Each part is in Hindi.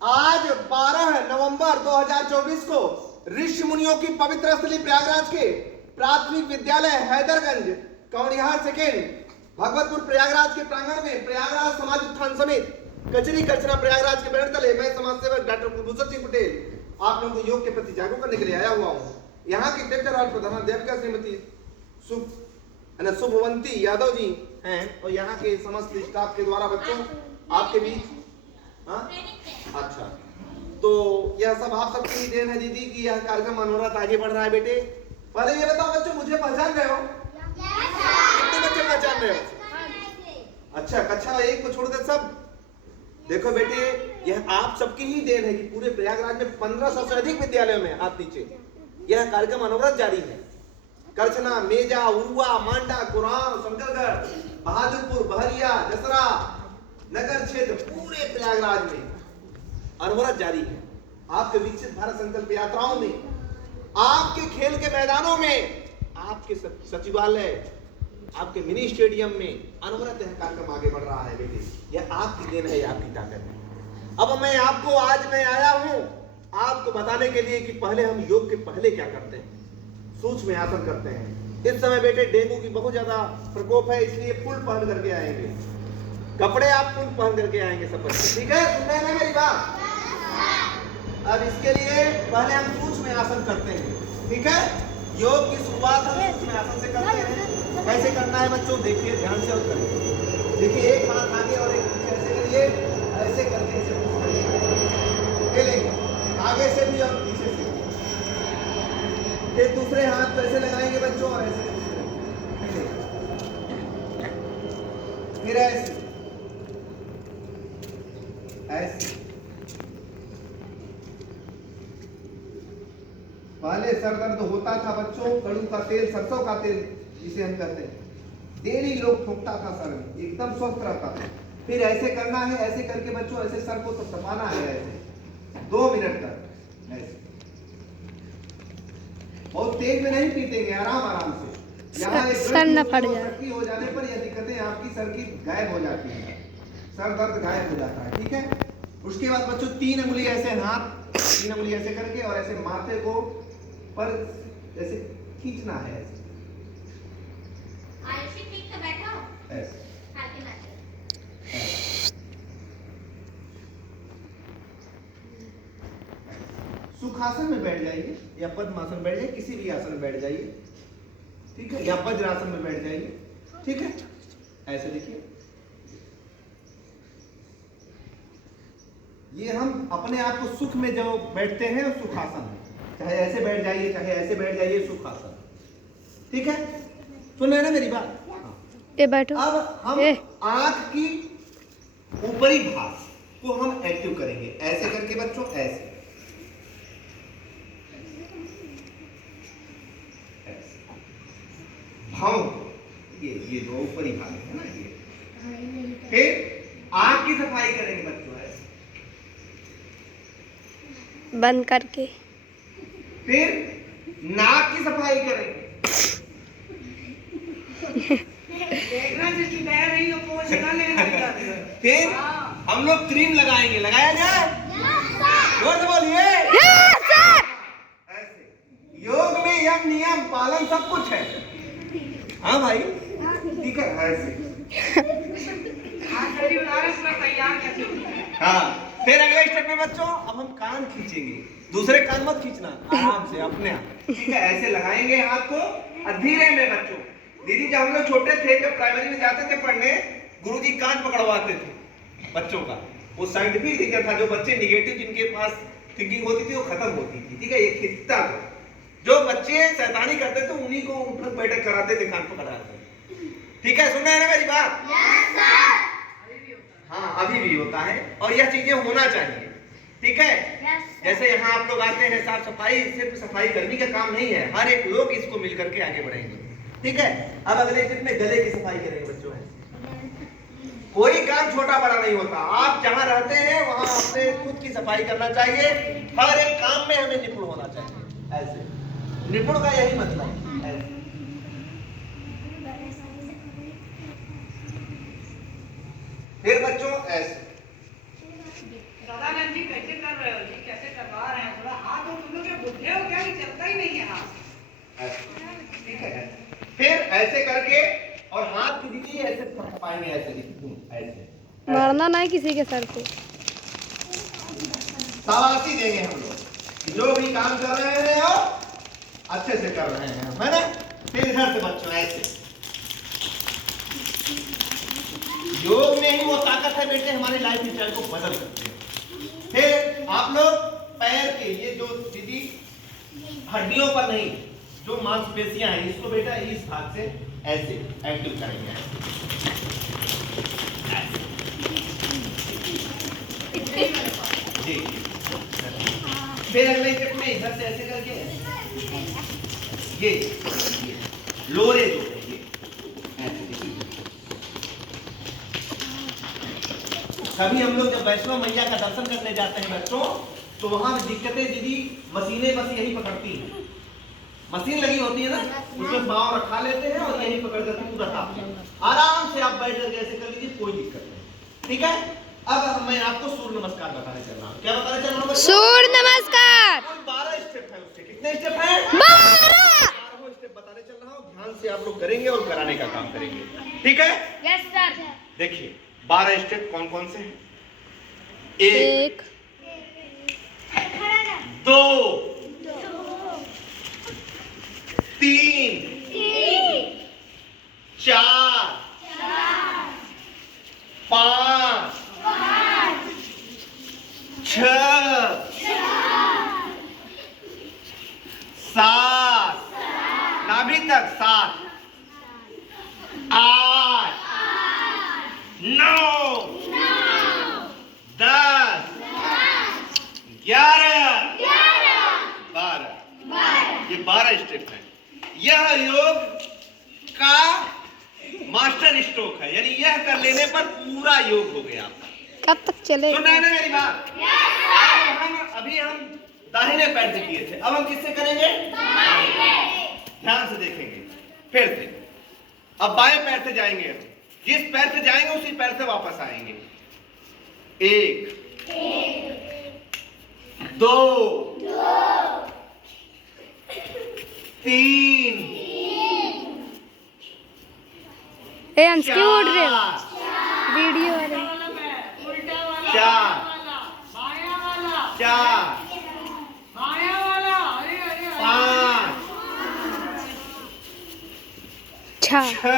आज 12 नवंबर 2024 को ऋषि मुनियों की पवित्र स्थली प्रयागराज के प्राथमिक विद्यालय हैदरगंज कौड़िहार सेकेंड भगवतपुर प्रयागराज के प्रांगण में प्रयागराज समाज उत्थान समिति कचरी कचरा प्रयागराज के बैनर तले मैं समाज सेवक डॉक्टर कुलभूषण सिंह पटेल आप लोगों को योग के प्रति जागरूक करने के लिए आया हुआ हूँ। यहाँ की टीचर और प्रधानाध्यापिका श्रीमती शुभवंती यादव जी हैं और यहाँ के समस्त स्टाफ के द्वारा बच्चों आपके बीच अच्छा, तो यह सब आप सबकी देन है दीदी कि यह कार्यक्रम मनोरथ आगे बढ़ रहा है। बेटे पहले ये बताओ बच्चों, मुझे पहचान रहे हो? कितने बच्चे पहचान रहे हो? अच्छा, कक्षा 1 को छोड़कर सब। देखो बेटे, यह आप सबकी ही देन है कि पूरे प्रयागराज में 1500 से अधिक विद्यालयों में हाथ नीचे यह कार्यक्रम अनवरत जारी है। करछना, मेजा, उरुआ, मांडा, कुरान, शंकरगढ़, बहादुरपुर, बहरिया, जसरा नगर क्षेत्र पूरे प्रयागराज में अनवरत जारी है। आपके विकसित भारत संकल्प यात्राओं में, आपके खेल के मैदानों में, आपके सचिवालय, आपके मिनी स्टेडियम में अनवरत यह कार्यक्रम आगे बढ़ रहा है। बेटे यह आपकी देन है, आपकी ताकत है। अब मैं आपको आज मैं आया हूं आपको बताने के लिए कि पहले हम योग के पहले क्या करते हैं। सूक्ष्म आसन करते हैं। इस समय बेटे डेंगू की बहुत ज्यादा प्रकोप है, इसलिए फुल पहन करके आएंगे, कपड़े आप फुल पहन करके आएंगे सब बच्चे, ठीक है? सुन रहे हैं मेरी बात? अब इसके लिए पहले हम सूक्ष्म आसन करते हैं, ठीक है? योग की शुरुआत हम सूक्ष्म आसन से करते हैं। कैसे करना है बच्चों, देखिए ध्यान से और करिए। देखिए एक हाथ आगे और एक पीछे ऐसे करिए, ऐसे करके ऐसे खेलेंगे, आगे से भी और पीछे से। फिर दूसरे हाथ को ऐसे लगाएंगे बच्चों और ऐसे, फिर ऐसे ऐसे। पहले सर दर्द होता था बच्चों, कड़ू का तेल, सरसों का तेल जिसे हम कहते हैं, डेली लोग फूंकता था सर में, एकदम स्वस्थ रहता था। फिर ऐसे करना है, ऐसे करके बच्चों ऐसे सर को तो तपाना है ऐसे 2 मिनट तक ऐसे। बहुत तेज में नहीं पीतेंगे, आराम आराम से। यहाँ सर न फट जाए। हो जाने पर यह दिक्कतें आपकी सर की गायब हो जाती है, सर दर्द गायब हो जाता है, ठीक है? उसके बाद बच्चों 3 उंगली ऐसे, हाथ 3 उंगली ऐसे करके और ऐसे माथे को पर ऐसे खींचना है ऐसे। ठीक से बैठो ऐसे सुखासन में बैठ जाइए या पद्मासन बैठ जाइए, किसी भी आसन में बैठ जाइए, ठीक है? या वज्रासन में बैठ जाइए, ठीक है? ऐसे देखिए, ये हम अपने आप को सुख में जो बैठते हैं सुखासन, चाहे ऐसे बैठ जाइए चाहे ऐसे बैठ जाइए, सुखासन, ठीक है? सुन रहे ना मेरी बात? ये बैठो। अब हम आंख की ऊपरी भाग को हम एक्टिव करेंगे, ऐसे करके बच्चों, ऐसे ये दो ऊपरी भाग है ना ये। फिर आंख की सफाई करेंगे बच्चों ऐसे बंद करके। फिर नाक की सफाई करेंगे। फिर हम लोग क्रीम लगाएंगे, लगाया जाए? जोर से बोलिए। ऐसे योग में यम नियम पालन सब कुछ है। हाँ भाई, ठीक है? ऐसे हाँ। फिर अगले स्टेप में बच्चों अब हम कान खींचेंगे, दूसरे कान मत खींचना, आराम से अपने आप, ठीक है? ऐसे लगाएंगे हाथ को और धीरे में बच्चों। दीदी जब हम लोग छोटे थे, जब प्राइमरी में जाते थे पढ़ने, गुरुजी कान पकड़वाते थे बच्चों का। वो साइंटिफिक रीजन था, जो बच्चे निगेटिव जिनके पास थिंकिंग होती थी वो खत्म होती थी, ठीक है? ये खींचता था। जो बच्चे शैतानी करते थे उन्हीं को उठक बैठक कराते थे, कान पकड़ाते, ठीक है? सुन रहे हैं ना मेरी बात? हाँ, अभी भी होता है और यह चीजें होना चाहिए, ठीक है? जैसे यहाँ आप लोग आते हैं, साफ सफाई सिर्फ सफाई कर्मी का काम नहीं है, हर एक लोग इसको मिलकर के आगे बढ़ेंगे, ठीक है? अब अगले स्टेप में गले की सफाई करेंगे बच्चों। कोई काम छोटा बड़ा नहीं होता, आप जहाँ रहते हैं वहाँ अपने खुद की सफाई करना चाहिए, हर एक काम में हमें निपुण होना चाहिए। ऐसे निपुण का यही मतलब है। फिर बच्चों ऐसे दादाजी कैसे ऐसे, ठीक है। फिर ऐसे करके और हाथ की दीदी ऐसे थपथपाएंगे, ऐसे ऐसे मारना नहीं किसी के सर को। शाबाशी देंगे हम लोग, जो भी काम कर रहे हैं और अच्छे से कर रहे हैं, है ना। फिर इधर से बच्चों ऐसे, योग में ही वो ताकत है बेटे, हमारी लाइफ स्टाइल को बदल सकती है। फिर आप लोग पैर के ये जो दीदी हड्डियों पर नहीं, जो मांसपेशियां हैं, इसको बेटा इस भाग से ऐसे एक्टिव करेंगे, जी। फिर अगले स्टेप में इधर से ऐसे करके ये लोरे जो है ये कभी हम लोग जब वैष्णो मैया का दर्शन करने जाते हैं बच्चों, तो वहां दिक्कतें दीदी मशीनें बस यही पकड़ती हैं, मशीन लगी होती है ना, उसमें पाँव रखा लेते हैं और यही पकड़ करके पूरा तापते हैं। आराम से आप बैठ करके ऐसे कर लीजिए, कोई दिक्कत नहीं, ठीक है। अब मैं आपको सूर्य नमस्कार बताने चल रहा हूँ। क्या बताने चल रहा हूँ? सूर्य नमस्कार। 12 स्टेप है उसके। कितने स्टेप हैं? 12 स्टेप बताने चल रहा हूँ, ध्यान से आप लोग करेंगे और कराने का काम करेंगे, ठीक है। Yes sir. देखिए 12 स्टेप कौन कौन से हैं? 1 2 3 4 5 6 7 नाभि तक 7 8 9 10 11 12 ये 12 स्टेप है। यह योग का मास्टर स्ट्रोक है, यानी यह कर लेने पर पूरा योग हो गया आपका। कब तक चले? सुन रहे हैं ना मेरी बात? अभी हम दाहिने पैर से किए थे, अब हम किससे करेंगे? ध्यान से देखेंगे। फिर से अब बाएं पैर से जाएंगे, जिस पैर से जाएंगे उसी पैर से वापस आएंगे। 1 2 3 ए अंश क्यों उड़ रहे हो? वीडियो आ रही। 4 4 5 6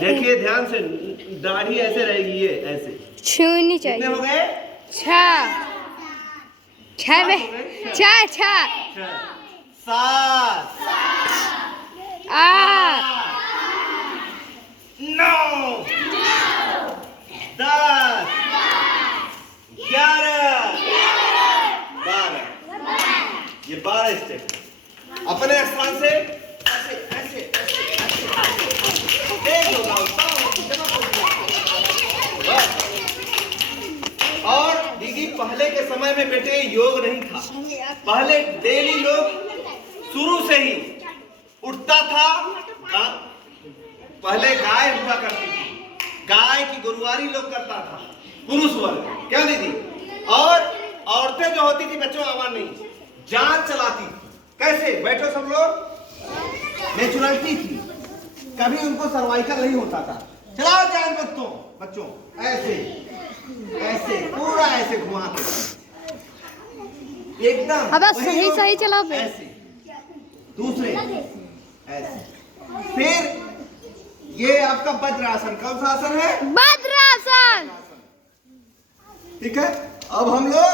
देखिए ध्यान से, दाढ़ी ऐसे रहेगी, ये ऐसे छूनी कितने चाहिए। हो गए? 6 में 6 7 8 9 10 11 12 ये 12 स्टेप अपने स्थान से ऐसे ऐसे एक होगा और दीदी पहले के समय में बेटे योग नहीं था। पहले डेली लोग शुरू से ही उठता था, पहले गाय हुआ करती थी, गाय की गुरुवारी लोग करता था पुरुष वर्ग, क्या दीदी? और औरतें जो होती थी बच्चों, आवाज नहीं, जांच चलाती थी। कैसे? बैठो सब लोग, नेचुरलिटी थी, कभी उनको सर्वाइकल नहीं होता था। चलाओ जांच बच्चों ऐसे ऐसे पूरा ऐसे घुमा के एकदम अब सही सही चलाओ बे। ऐसे दूसरे ऐसे। फिर ये आपका वज्रासन, कौन सा आसन है? वज्रासन। ठीक है। अब हम लोग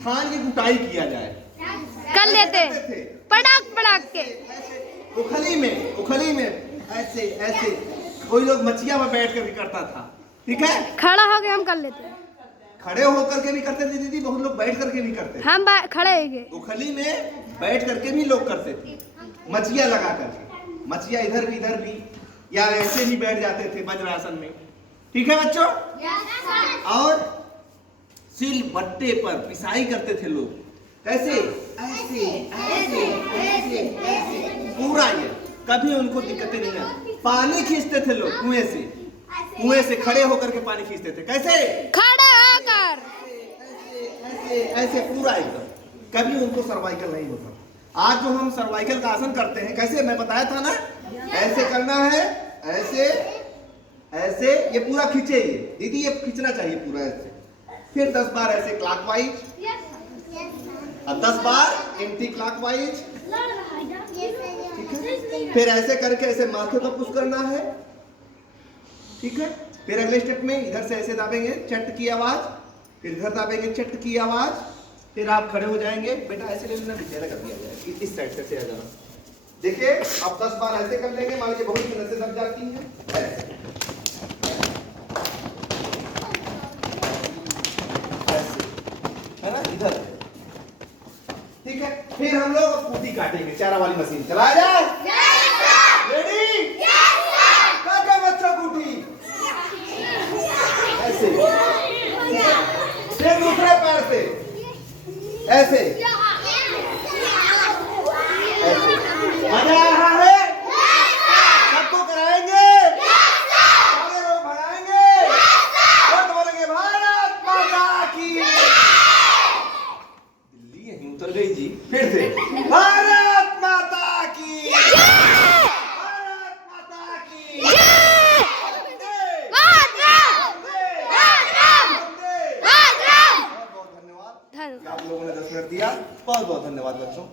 धान की कुटाई किया जाए कर लेते पड़ाक के उखली में ऐसे ऐसे कोई लोग मछिया में बैठ कर भी करता था, ठीक है। खड़ा होके हम कर लेते हैं, खड़े होकर के भी करते थे दीदी, बहुत लोग बैठ करके भी करते थे। हम खड़े हैं, उखली में बैठ करके भी लोग करते थे, मछिया लगा करके, मछिया इधर भी या ऐसे भी बैठ जाते थे वज्रासन में, ठीक है बच्चों। और सिल बट्टे पर पिसाई करते थे लोग, कैसे? ऐसे ऐसे ऐसे ऐसे पूरा ये, कभी उनको दिक्कतें नहीं है। पानी खींचते थे लोग कुएं से खड़े होकर के पानी खींचते थे, कैसे? खड़े होकर। ऐसे ऐसे पूरा एकदम, कभी उनको सर्वाइकल नहीं होता। आज जो हम सर्वाइकल का आसन करते हैं, कैसे मैं बताया था ना, ऐसे करना है, ऐसे ऐसे, ये पूरा खींचे, ये दीदी ये खींचना चाहिए पूरा ऐसे, फिर 10 बार ऐसे क्लॉकवाइज, और 10 बार एंटी क्लॉकवाइज, ठीक है। फिर ऐसे करके ऐसे माथे को पुश करना है, ठीक है। फिर अगले स्टेप में इधर से ऐसे दाबेंगे, चट की आवाज, फिर इधर दाबेंगे, चट की आवाज, फिर आप खड़े हो जाएंगे। बेटा ऐसे ले लेना, बेचारा कर दिया जाए, इस साइड से आ जाना। देखिए अब 10 बार ऐसे कर लेंगे, मान लीजिए बहुत सी नसें दब जाती हैं, ऐसे ऐसे, है ना, इधर, ठीक है। फिर हम लोग कूटी काटेंगे, चारा वाली मशीन चलाया जाए, रेडी, काटे बच्चों कूटी, ऐसे, फिर दूसरे पैर से ऐसे ऐसे, मजा आ रहा है, सबको कराएंगे, सारे लोग भगाएंगे, और बोलेंगे भारत माता की। दिल्ली यहीं उतर गई जी, फिर से भारत माता की, भारत माता की, बहुत बहुत धन्यवाद, आप लोगों ने 10 मिनट दिया, बहुत बहुत धन्यवाद बच्चों।